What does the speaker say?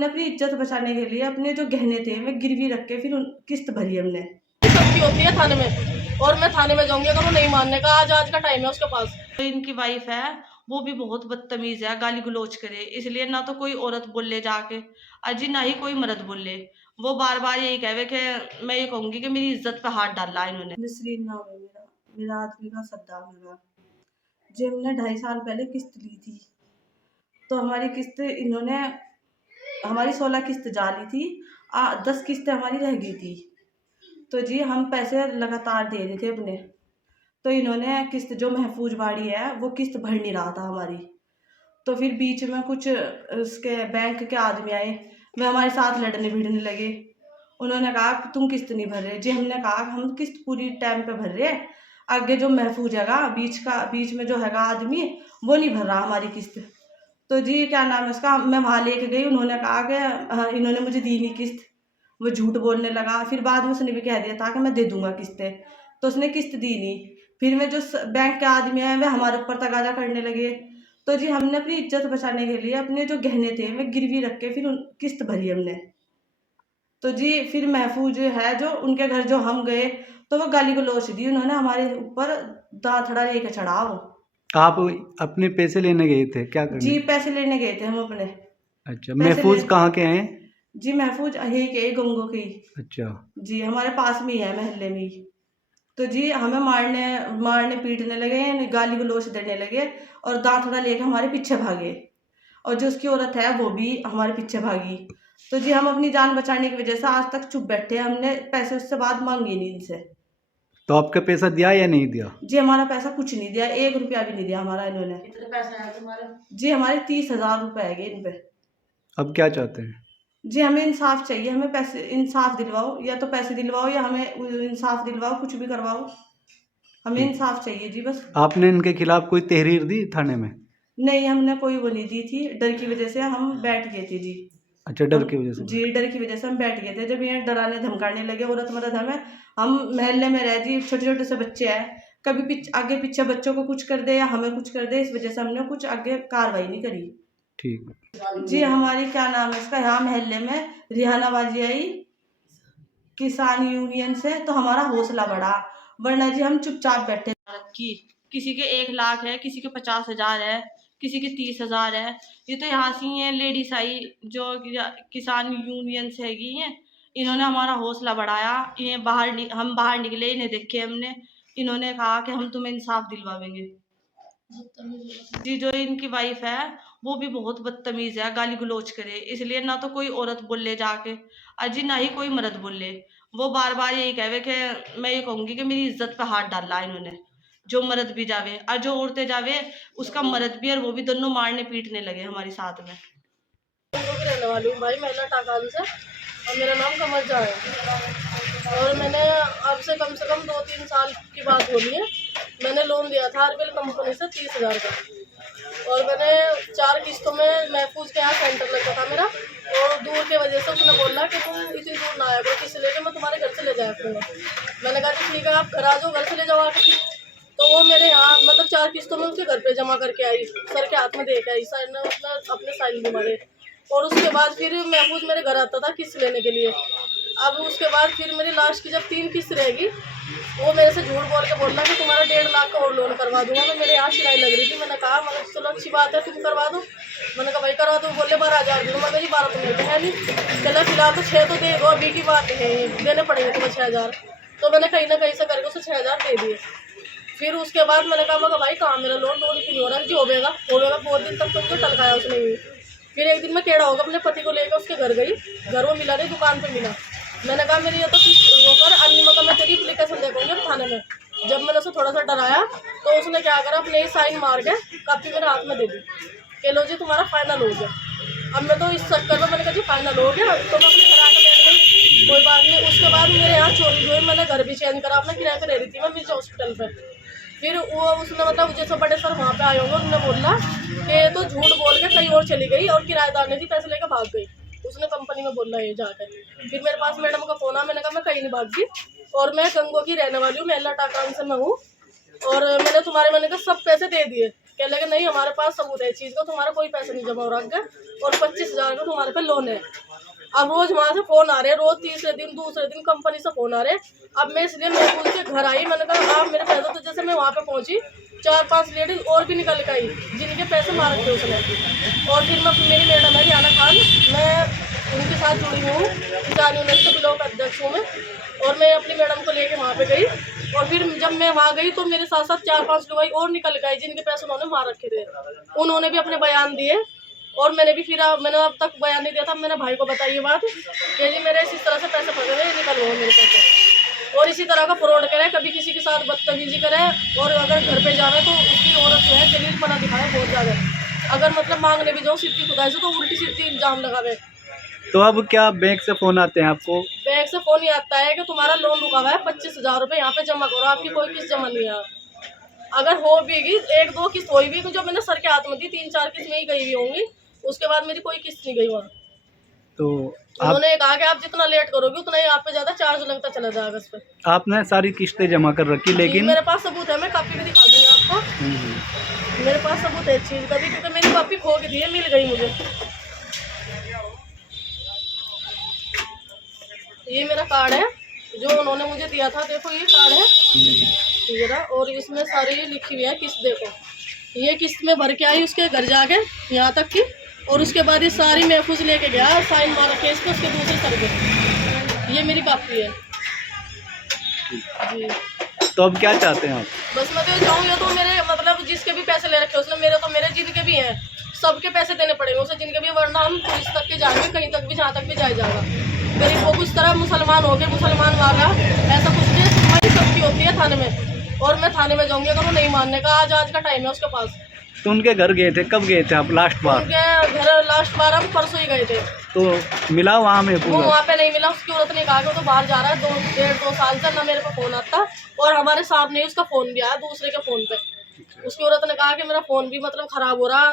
हमने अपनी इज्जत बचाने के लिए अपने जो गहने थे वे गिरवी रख के फिर किस्त भरी हमने। सबकी होती है थाने में, और मैं थाने में जाऊंगी अगर वो नहीं मानने का। आज का टाइम है उसके पास। तो इनकी वाइफ है वो भी बहुत बदतमीज है, गाली गलौज करे, इसलिए ना तो कोई औरत बोले जाके अजी ना ही कोई मर्द बोले। वो बार बार यही कहे कि मैं ये कहूंगी कि मेरी इज्जत पे हाथ डाला इन्होंने। नसरीन नाम है मेरा, मेरा आदमी का सद्दाम लगा। जी हमने 2.5 साल पहले किस्त ली थी, तो हमारी किस्त इन्होंने हमारी 16 किस्त जाली थी, 10 किस्तें हमारी रह गई थी। तो जी हम पैसे लगातार दे रहे थे अपने, तो इन्होंने किस्त जो महफूज बाड़ी है वो किस्त भर नहीं रहा था हमारी। तो फिर बीच में कुछ उसके बैंक के आदमी आए, वे हमारे साथ लड़ने भिड़ने लगे। उन्होंने कहा तुम किस्त नहीं भर रहे जी। हमने कहा हम किस्त पूरी टाइम पे भर रहे, आगे जो महफूज हैगा बीच में जो हैगा आदमी वो नहीं भर रहा हमारी किस्त। तो जी क्या नाम है उसका, मैं वहाँ लेके गई, उन्होंने कहा कि इन्होंने मुझे दी नहीं किस्त। वो झूठ बोलने लगा, फिर बाद में उसने भी कह दिया था कि मैं दे दूंगा किस्तें, तो उसने किस्त दी नहीं। फिर में जो बैंक के आदमी आए वे हमारे ऊपर तगादा करने लगे। तो जी हमने अपनी इज्जत बचाने के लिए अपने जो गहने थे वे गिरवी रख के फिर किस्त भरी हमने। तो जी फिर महफूज है जो उनके घर जो हम गए तो वो गाली गलौज दी उन्होंने हमारे ऊपर, दांतड़ा लेके चढ़ा वो। आप अपने पैसे लेने गए थे क्या करने? जी पैसे लेने गए थे हम अपने। अच्छा, पैसे महफूज ले कहाँ के हैं? जी महफूज यही के गंगो की। अच्छा, जी हमारे पास में ही है, मोहल्ले में ही। तो जी हमें मारने पीटने लगे, गाली गलौज देने लगे और दांतड़ा लेके हमारे पीछे भागे। और जो उसकी औरत है वो भी हमारे पीछे भागी। तो जी हम अपनी जान बचाने की वजह से आज तक चुप बैठे, हमने पैसे उससे बाद मांगे नहीं इनसे। तो आपका पैसा दिया या नहीं दिया? जी हमारा पैसा कुछ नहीं दिया, 1 रुपया भी नहीं दिया हमारा इन्होंने। कितने पैसे आए तुम्हारे? जी हमारे 30,000 रुपए है इन पे। अब क्या चाहते हैं? जी हमें इंसाफ चाहिए, हमें पैसे इंसाफ दिलवाओ, या तो पैसे दिलवाओ या हमें इंसाफ दिलवाओ, कुछ भी करवाओ, हमें इंसाफ चाहिए जी बस। आपने इनके खिलाफ कोई तहरीर दी थाने में? नहीं हमने कोई वो नहीं दी थी, डर की वजह से हम बैठ गए थे जी। अच्छा, डर की वजह से? जी डर की वजह से हम बैठ गए थे, जब ये डराने धमकाने लगे औरत मर्द हमें। हम मोहल्ले में रह जी, छोटे छोटे से बच्चे हैं, कभी आगे पीछे बच्चों को कुछ कर दे या हमें कुछ कर दे, इस वजह से हमने कुछ आगे कार्रवाई नहीं करी। ठीक है। जी हमारी क्या नाम है इसका, यहाँ मोहल्ले में रिहाना बाजी आई किसान यूनियन से, तो हमारा हौसला बढ़ा, वरना जी हम चुपचाप बैठे। की किसी के 1 लाख है, किसी के 50,000 है, किसी के 30,000 है। ये तो यहाँ से ही है लेडीज आई जो किसान यूनियन से हैगी हैं, इन्होंने हमारा हौसला बढ़ाया। हम बाहर निकले, इन्हें देखे हमने, इन्होंने कहा कि हम तुम्हें इंसाफ दिलवाएंगे। जी जो इनकी वाइफ है वो भी बहुत बदतमीज है, गाली गलौज करे, इसलिए ना तो कोई औरत बोले जाके अजी ना ही कोई मर्द बोले। वो बार बार यही कहे कि मैं ये कहूंगी कि मेरी इज्जत पे हाथ डाला इन्होंने। जो मर्द भी जावे और जो औरतें जावे उसका मर्द भी और वो भी दोनों मारने पीटने लगे हमारे साथ में। रहने वाली हूँ भाई, महिला टाकाल से, और मेरा नाम कमल झा है। और मैंने अब से कम 2-3 साल की बात बोली है। मैंने लोन लिया था आरबीएल कंपनी से 30,000 का, और मैंने 4 किस्तों में महफूज के यहाँ सेंटर लगा था मेरा, और दूर के वजह से उसने बोला कि तुम इतनी दूर ना आया करो, किस लेके मैं तुम्हारे घर से ले जाया करूँगा। मैंने कहा ठीक है आप घर आ जाओ, घर से ले जाओ आके। तो वो मेरे यहाँ मतलब 4 किस्तों में उसके घर पे जमा करके आई, सर के हाथ में दे के आई, सर ने उसने अपने साइन भी मारे। और उसके बाद फिर महफूज मेरे घर आता था किस्त लेने के लिए। अब उसके बाद फिर मेरी लास्ट की जब 3 किस्त रहेगी, वो मेरे से झूठ बोल के बोलना कि तुम्हारा 1.5 लाख का और लोन करवा दूंगा। मैं मेरे यहाँ शिकायत लग रही थी, मैंने कहा मतलब चलो अच्छी बात है तुम करवा दो। मैंने कहा भाई करवा दो, बोले 12,000 दूँ। मैं जी 12 तो मेरे है नहीं, चलो फिलहाल तो 6 तो दे दो, अभी की बात है, देने पड़ेंगे तुम्हें 6,000। तो मैंने कहीं ना कहीं से करके उसे 6,000 दे दिए। फिर उसके बाद मैंने कहा भाई कहाँ मेरा लोन क्यों नहीं हो रहा? जी होगा। बहुत दिन तक तुमको टलकाया उसने भी। फिर एक दिन मैं केड़ा होगा अपने पति को लेकर उसके घर गई, घर वो मिला नहीं, दुकान पे मिला। मैंने कहा मेरी ये तो वो कर अन्य का मैं तेरी एप्लीकेशन देखूंगी थाने में। जब मैंने उसे थोड़ा सा डराया तो उसने क्या करा, अपने ही साइन मार के कापी मेरे हाथ में दे दी कि लो जी तुम्हारा फाइनल हो गया। अब मैं तो इस चक्कर में मैंने कहा जी फाइनल हो गया तो मैं अपने घर आकर बैठ गई, कोई बात नहीं। उसके बाद मेरे यहाँ चोरी हुई, मैंने घर भी चेंज करा, अपना किराए पर रह रही थी मैं मिर्जा हॉस्पिटल पर। फिर वो उसने मतलब जैसे बड़े सर वहाँ पे आए होंगे, उन्होंने बोला कि तो झूठ बोल के कहीं और चली गई और किराएदार ने जी पैसे लेकर भाग गई। उसने कंपनी में बोला ये जाकर। फिर मेरे पास मैडम का फोन आया, मैंने कहा मैं कहीं नहीं भागी और मैं गंगो की रहने वाली हूँ, महिला टाकान से मैं हूँ, और मैंने तुम्हारे मैंने कहा सब पैसे दे दिए कह लगे नहीं हमारे पास सबूत है चीज़ का, तुम्हारा कोई पैसा नहीं जमा हो रखा है और 25,000 का तुम्हारे पे लोन है। अब रोज वहाँ से फोन आ रहे, रोज तीसरे दिन दूसरे दिन कंपनी से फोन आ रहे। अब मैं इसलिए मैं पुलिस के घर आई, मैंने कहा आप मेरे पैसे, तो जैसे मैं वहाँ पे पहुँची 4-5 लेडीज और भी निकल के आई जिनके पैसे मार रखे उसने। और फिर मैं, मेरी मैडम है रियाना खान, मैं उनके साथ जुड़ी हूँ, किसान यूनियन के ब्लॉक अध्यक्ष हूँ मैं। और मैं अपनी मैडम को लेके वहाँ पे गई और फिर जब मैं वहाँ गई तो मेरे साथ साथ 4-5 लोग और निकल गए जिनके पैसे उन्होंने मार रखे थे। उन्होंने भी अपने बयान दिए और मैंने भी फिर मैंने अब तक बयान नहीं दिया था। मैंने भाई को बताई ये बात कि जी मेरे इस तरह से पैसे फंसे हुए, निकल गए मेरे पैसे। और इसी तरह का फ्रॉड करे, कभी किसी के साथ बदतमीजी करे और अगर घर पे जावे तो उसकी औरत जो है जलीलपना दिखाए बहुत ज़्यादा। अगर मतलब मांगने भी जाओ सीधी खुदाई से तो उल्टी सीधी इल्जाम लगावे। तो अब क्या बैंक से फ़ोन आते हैं आपको? बैंक से फ़ोन ही आता है कि तुम्हारा लोन रुका हुआ है, 25,000 रुपये यहाँ पे जमा करो, आपकी कोई किस्त जमा नहीं है। अगर हो भी गई 1-2 किस्त हुई भी, तो जो मैंने सर के हाथ में दी 3-4 किस्त में ही गई हुई होंगी, उसके बाद मेरी कोई किस्त नहीं गई वहाँ। तो उन्होंने कहा कि आप जितना लेट करोगे उतना ही आप पे ज़्यादा चार्ज लगता चला जाएगा इस पर। आपने सारी किस्तें जमा कर रखी, लेकिन मेरे पास सबूत है, मैं कॉपी भी दिखा दूंगी आपको। मेरे पास सबूत है इस चीज़ का भी, क्योंकि मेरी कॉपी खो गई थी, मिल गई मुझे। ये मेरा कार्ड है जो उन्होंने मुझे दिया था, देखो ये कार्ड है ये रहा, और इसमें सारी लिखी हुई है किस्त। देखो ये किस्त में भर के आई उसके घर जाके यहाँ तक की, और उसके बाद ये सारी महफूज लेके गया, साइन मार रखे इसको उसके दूसरे सर पे। ये मेरी कॉपी है जी। तो अब क्या चाहते हैं आप? बस मैं तो चाहूँगी, तो मेरे मतलब जिसके भी पैसे ले रखे उसने, मेरे तो मेरे जिनके भी हैं सबके पैसे देने पड़ेंगे उसे, जिनके भी, वरना हम पुलिस तक के जाएंगे, कहीं तक भी, जहाँ तक भी जाया जाएगा। गरीब को कुछ तरह मुसलमान हो गए, मुसलमान वाला ऐसा कुछ नहीं, सुनवाई सबकी होती है थाने में, और मैं थाने में जाऊँगी अगर वो नहीं मानने का। आज का टाइम है उसके पास। तो उनके घर गए थे, कब गए थे आप लास्ट बार? उनके घर लास्ट बार हम परसों ही गए थे। तो मिला वहाँ में वो पूरा? वहाँ पे नहीं मिला, उसकी औरत ने कहा कि वो तो बाहर जा रहा है, 1.5-2 साल से ना मेरे को फोन आता, और हमारे सामने ही उसका फोन भी आया दूसरे के फोन पे। उसकी औरत ने कहा कि मेरा फोन भी मतलब खराब हो रहा,